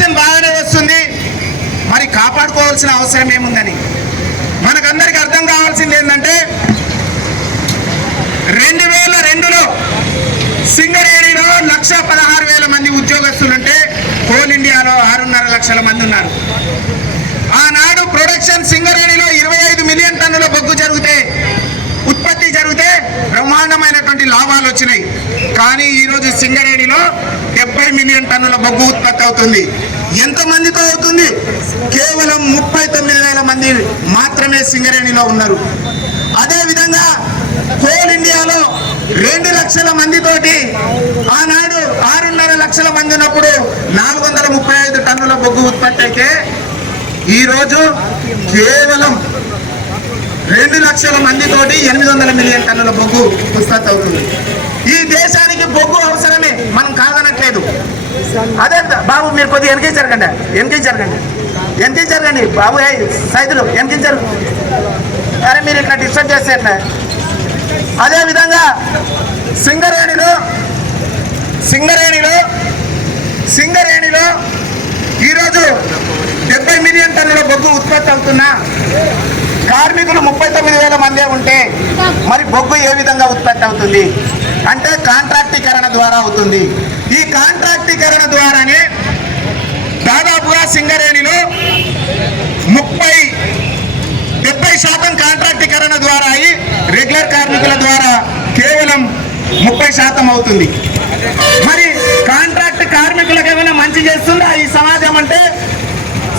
Production బాగానే వస్తుంది, మరి కాపాడుకోవాల్సిన అవసరం ఏముందని మనకందరికి అర్థం కావాల్సింది ఏంటంటే 2002లో సింగరేణిలో 1,16,000 మంది ఉద్యోగస్తులుంటే కోల్ ఇండియాలో 6.5 లక్షల మంది ఉన్నారు. ఆనాడు ప్రొడక్షన్ సింగరేణిలో 25 మిలియన్ టన్నుల బొగ్గు ఉత్పత్తి జరిగితే బ్రహ్మాండమైనటువంటి లాభాలు వచ్చినాయి. కానీ ఈరోజు సింగరేణిలో 70 మిలియన్ టన్నుల బొగ్గు ఉత్పత్తి అవుతుంది. ఎంతమందితో అవుతుంది? కేవలం 39,000 మంది మాత్రమే సింగరేణిలో ఉన్నారు. అదేవిధంగా కోల్ ఇండియాలో 2 లక్షల మందితోటి ఆనాడు 6.5 లక్షల మంది ఉన్నప్పుడు 435 టన్నుల బొగ్గు ఉత్పత్తి అయితే ఈరోజు కేవలం 2 లక్షల మందితోటి 800 మిలియన్ టన్నుల బొగ్గు ఉత్పత్తి అవుతుంది. ఈ దేశానికి బొగ్గు అవసరమే, మనం కాదనట్లేదు. అదే బాబు మీరు కొద్దిగా వెనక్కి జరగండి బాబు, సైదులు వెనక్కి జరుగు. అరే మీరు ఇట్లా డిస్టర్బ్ చేస్తే ఎట్లా? అదేవిధంగా సింగరేణిలో ఈరోజు 70 మిలియన్ టన్నుల బొగ్గు ఉత్పత్తి అవుతున్నా కార్మికులు 39,000 మందే ఉంటే మరి బొగ్గు ఏ విధంగా ఉత్పత్తి అవుతుంది అంటే కాంట్రాక్టీకరణ ద్వారా అవుతుంది. ఈ కాంట్రాక్టీకరణ ద్వారానే దాదాపుగా సింగరేణిలో 70% కాంట్రాక్టీకరణ ద్వారా అయి రెగ్యులర్ కార్మికుల ద్వారా కేవలం 30% అవుతుంది. మరి కాంట్రాక్ట్ కార్మికులకు ఏమైనా మంచి చేస్తుందా ఈ సమాజం అంటే?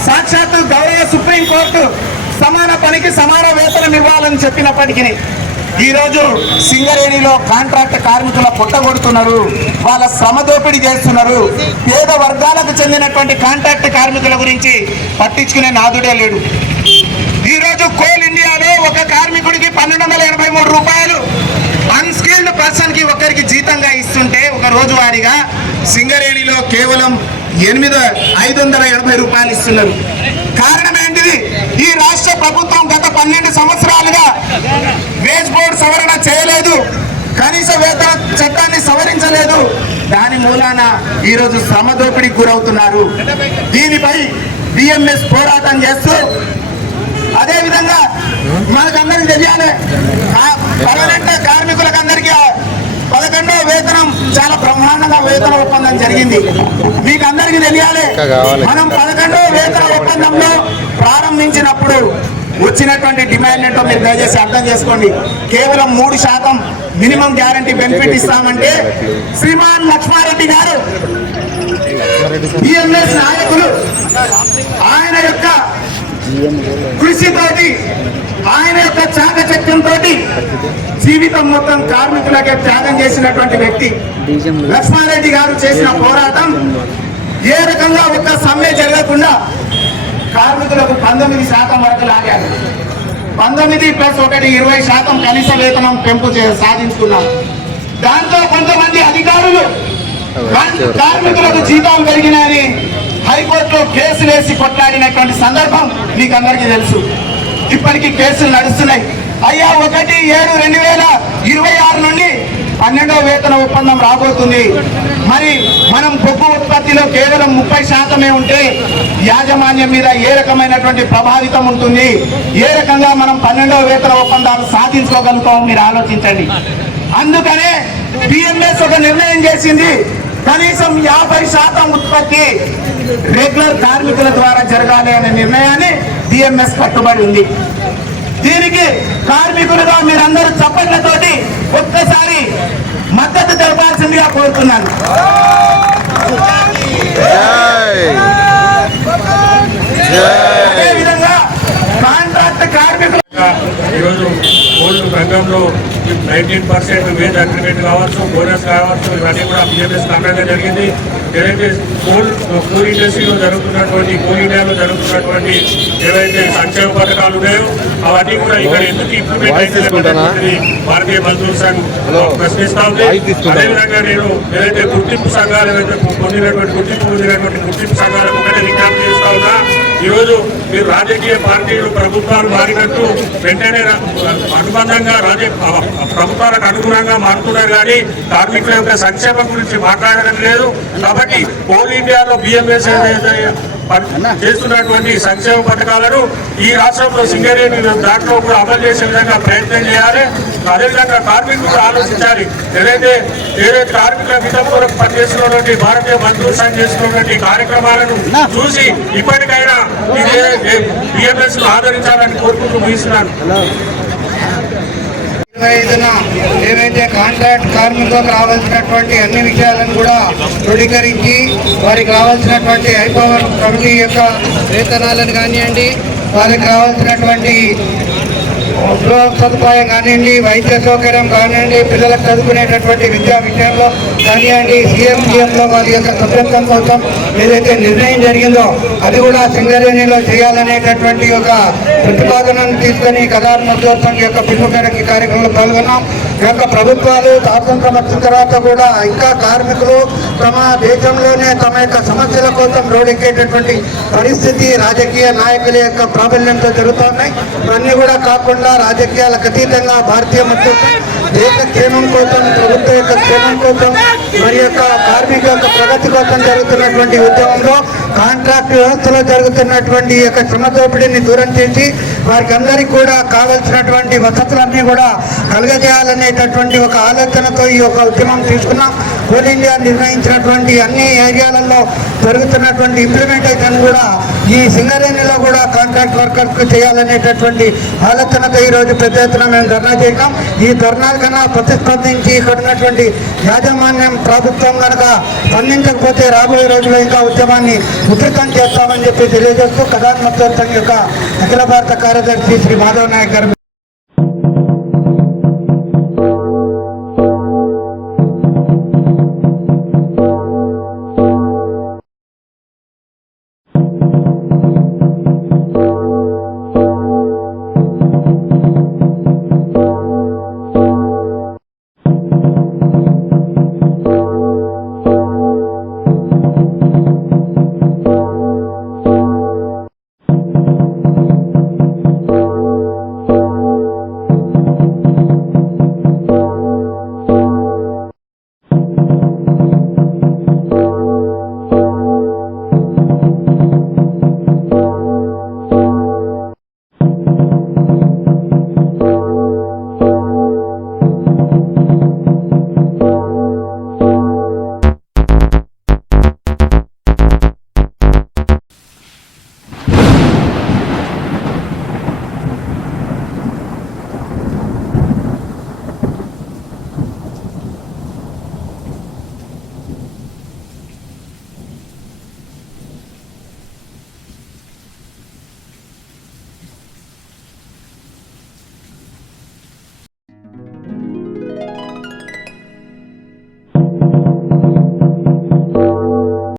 సాక్షాత్తు గౌరవ సుప్రీంకోర్టు సమాన పనికి సమాన వేతనం ఇవ్వాలని చెప్పినప్పటికీ ఈరోజు సింగరేణిలో కాంట్రాక్ట్ కార్మికుల పొట్టగొడుతున్నారు, వాళ్ళ శ్రమ దోపిడీ చేస్తున్నారు. పేద వర్గాలకు చెందినటువంటి కాంట్రాక్ట్ కార్మికుల గురించి పట్టించుకునే నాదుడే లేడు. ఈరోజు కోల్ ఇండియాలో ఒక కార్మికుడికి 1,283 రూపాయలు అన్స్కిల్డ్ పర్సన్ కి ఒకరికి జీతంగా ఇస్తుంటే ఒక రోజువారీగా సింగరేణిలో కేవలం 580 రూపాయలు ఇస్తున్నారు. కారణం ఏంటిది? ఈ రాష్ట్ర ప్రభుత్వం గత 12 సంవత్సరాలుగా వేజ్ బోర్డు సవరణ చేయలేదు, కనీస వేతన చట్టాన్ని సవరించలేదు. దాని మూలాన ఈరోజు శ్రమ దోపిడీకి గురవుతున్నారు. దీనిపై బిఎంఎస్ పోరాటం చేస్తూ అదేవిధంగా మనకందరికి తెలియాలి, పర్మనెంట్ కార్మికులకు అందరికీ 11వ వేతనం చాలా బ్రహ్మాండంగా వేతన ఒప్పందం జరిగింది. మీకు అందరికీ తెలియాలి, మనం 11వ వేతన ఒప్పందంలో ప్రారంభించినప్పుడు వచ్చినటువంటి డిమాండ్ ఏంటో మీరు దయచేసి అర్థం చేసుకోండి. కేవలం 3% మినిమం గ్యారంటీ బెనిఫిట్ ఇస్తామంటే శ్రీమాన్ లక్ష్మారెడ్డి గారు బిఎంఎస్ నాయకులు ఆయన యొక్క కృషితోటి, ఆయన యొక్క చాకచక్యంతో జీవితం మొత్తం కార్మికులకే త్యాగం చేసినటువంటి వ్యక్తి లక్ష్మారెడ్డి గారు చేసిన పోరాటం ఏ రకంగా ఒక్క సమ్మె జరగకుండా కార్మికులకు 19% వరకు లాగారు. 19+1 20% కనీస వేతనం పెంపు సాధించుకున్నాం. దాంతో కొంతమంది అధికారులు కార్మికులకు జీతాలు పెరిగినాయని హైకోర్టులో కేసులు వేసి కొట్లాడినటువంటి సందర్భం మీకు అందరికీ తెలుసు. ఇప్పటికీ కేసులు నడుస్తున్నాయి. అయ్యా 1/7/2026 నుండి 12వ వేతన ఒప్పందం రాబోతుంది. మరి మనం బొగ్గు ఉత్పత్తిలో కేవలం 30% ఉంటే యాజమాన్యం మీద ఏ రకమైనటువంటి ప్రభావితం ఉంటుంది, ఏ రకంగా మనం 12వ వేతన ఒప్పందాలు సాధించుకోగలుగుతామో మీరు ఆలోచించండి. అందుకనే బిఎంఎస్ ఒక నిర్ణయం చేసింది, కనీసం 50% ఉత్పత్తి రెగ్యులర్ కార్మికుల ద్వారా జరగాలి అనే నిర్ణయాన్ని బిఎంఎస్ కట్టుబడి ఉంది. దీనికి కార్మికులుగా మీరందరూ చప్పట్లతోటి ఒక్కసారి మద్దతు తెలపాల్సిందిగా కోరుతున్నాను. అదేవిధంగా కాంట్రాక్ట్ కార్మికులు ఈరోజు కోల్డ్ రంగంలో 19% వేజ్ అగ్రిమెంట్ కావచ్చు, బోనస్ కావచ్చు, ఇవన్నీ కూడా బిఎంఎస్ కారణంగా జరిగింది. ఏదైతే కోల్ ఇండస్ట్రీలో జరుగుతున్నటువంటి, కోల్ ఇండియాలో జరుగుతున్నటువంటి ఏవైతే సంక్షేమ పథకాలు ఉన్నాయో అవన్నీ కూడా ఇక్కడ ఎందుకు ఇంప్లిమెంట్ అయితే భారతీయ మజ్దూర్ సంఘ్ ప్రశ్నిస్తా ఉంది. అదేవిధంగా నేను ఏదైతే గుర్తింపు సంఘాలు ఏదైతే పొందినటువంటి గుర్తింపు సంఘాలకు ఒకటే విజ్ఞప్తి చేస్తా ఉన్నా, ఈరోజు మీరు రాజకీయ పార్టీలు ప్రభుత్వాలు మారినట్టు వెంటనే అనుబంధంగా ప్రభుత్వాలకు అనుగుణంగా మారుతున్నారు కానీ కార్మికుల యొక్క సంక్షేమం గురించి మాట్లాడడం లేదు. కాబట్టి కోల్ ఇండియాలో బిఎంఎస్ చేస్తున్నటువంటి సంక్షేమ పథకాలను ఈ రాష్ట్రంలో సింగరేణి దాంట్లో కూడా అమలు చేసే విధంగా ప్రయత్నం చేయాలి. అదేవిధంగా కార్మికులు ఆలోచించాలి. ఏదైతే కార్మికుల హితం కొరకు పనిచేస్తున్నటువంటి భారతీయ మజ్దూర్ సంఘ్ చేస్తున్నటువంటి కార్యక్రమాలను చూసి ఇప్పటికైనా బిఎంఎస్ ను ఆదరించాలని కోరుకుంటూ ముగిస్తున్నాను. 25న ఏవైతే కాంట్రాక్ట్ కార్మికులకు రావాల్సినటువంటి అన్ని విషయాలను కూడా క్రోడీకరించి వారికి రావాల్సినటువంటి ఐపవర్ కమిటీ యొక్క వేతనాలను కానివ్వండి, వారికి రావాల్సినటువంటి ఉద్యోగ సదుపాయం కానివ్వండి, వైద్య సౌకర్యం కానివ్వండి, పిల్లలకు చదువుకునేటటువంటి విద్యా విషయంలో కానివ్వండి, సీఎంలో వారి యొక్క సభ్యత్వం కోసం ఏదైతే నిర్ణయం జరిగిందో అది కూడా సింగరేణిలో చేయాలనేటటువంటి ఒక ప్రతిపాదనను తీసుకొని కదార్ మజ్దూర్ సంఘ్ యొక్క పిలుపు మేరకు కార్యక్రమంలో పాల్గొన్నాం. ఈ యొక్క ప్రభుత్వాలు స్వాతంత్రం వచ్చిన తర్వాత కూడా ఇంకా కార్మికులు తమ దేశంలోనే తమ యొక్క సమస్యల కోసం రోడ్డెక్కేటటువంటి పరిస్థితి రాజకీయ నాయకుల యొక్క ప్రాబల్యంతో జరుగుతున్నాయి. ఇవన్నీ కూడా కాకుండా రాజకీయాలకు అతీతంగా భారతీయ మజ్దూర్ దేశ క్షేమం కోసం, ప్రభుత్వం యొక్క క్షేమం కోసం, మరి యొక్క కార్మిక యొక్క ప్రగతి కోసం జరుగుతున్నటువంటి ఉద్యమంలో కాంట్రాక్ట్ వ్యవస్థలో జరుగుతున్నటువంటి యొక్క శ్రమ దోపిడీని దూరం చేసి వారికి అందరికీ కూడా కావలసినటువంటి వసతులన్నీ కూడా కలుగజేయాలనేటటువంటి ఒక ఆలోచనతో ఈ యొక్క ఉద్యమం తీసుకున్నాం. కోల్ ఇండియా నిర్ణయించినటువంటి అన్ని ఏరియాలలో జరుగుతున్నటువంటి ఇంప్లిమెంటేషన్ కూడా ఈ సింగరేణిలో కూడా కాంట్రాక్ట్ వర్కర్స్కు చేయాలనేటటువంటి ఆలోచనతో ఈరోజు పెద్ద ఎత్తున మేము ధర్నా చేశాం. ఈ ధర్నాల కన్నా ప్రతిస్పందించి ఇక్కడ ఉన్నటువంటి యాజమాన్యం ప్రభుత్వం కనుక స్పందించకపోతే రాబోయే రోజుల్లో ఇంకా ఉద్యమాన్ని ఉధృతం చేస్తామని చెప్పి తెలియజేస్తూ కదార్ మజ్దూర్ సంఘ్ యొక్క అఖిల భారత కార్యదర్శి శ్రీ మాధవ్ నాయక్ గారు